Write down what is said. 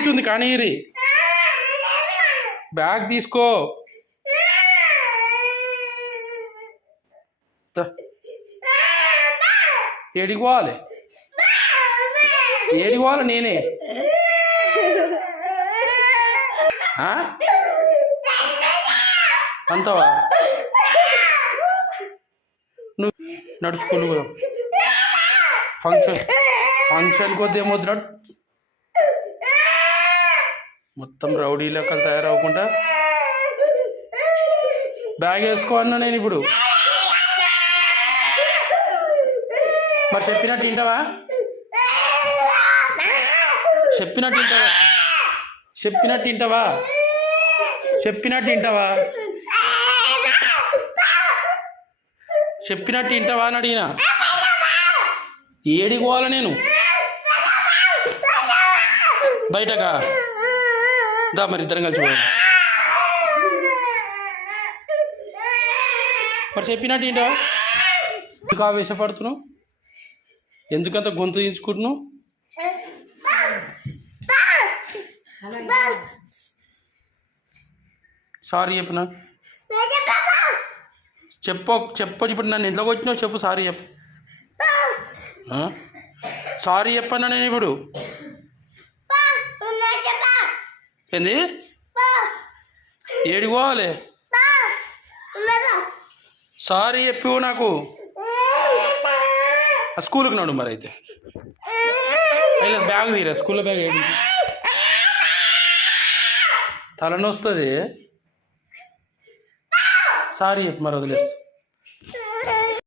అవుతుంది కానీ బ్యాగ్ తీసుకో. ఏడికి పోవాలి నేనే అంతవా నువ్వు నడుచుకోను కదా ఫంక్షన్ కొద్దిగా మొత్తం రౌడీ లెక్కలు తయారవకుండా బ్యాగ్ వేసుకో అన్నా నేను ఇప్పుడు. మరి చెప్పినట్టు వింటావా అని అడిగినా. ఏడికి పోవాలా నేను బయటకా దా మరి ఇద్దరం కలిసి పోవాలి. మరి చెప్పినట్టు ఏంటవా? ఎందుకు ఆవేశపడుతున్నావు? ఎందుకంత గొంతు దించుకుంటున్నావు? సారీ చెప్పు నాకు చెప్పు ఇప్పుడు నన్ను ఇంట్లోకి వచ్చినావు చెప్పు. సారీ చెప్పు. సారీ చెప్పన్నా నేను ఇప్పుడు. ఏంది ఏడికి పోవాలి? సారీ చెప్పు నాకు. స్కూల్కి నడు మరి అయితే బ్యాగ్ తీరా స్కూల్లో బ్యాగ్ ఏడి తలనొస్తుంది. సారీ చెప్పు మరి వదిలేస్తా.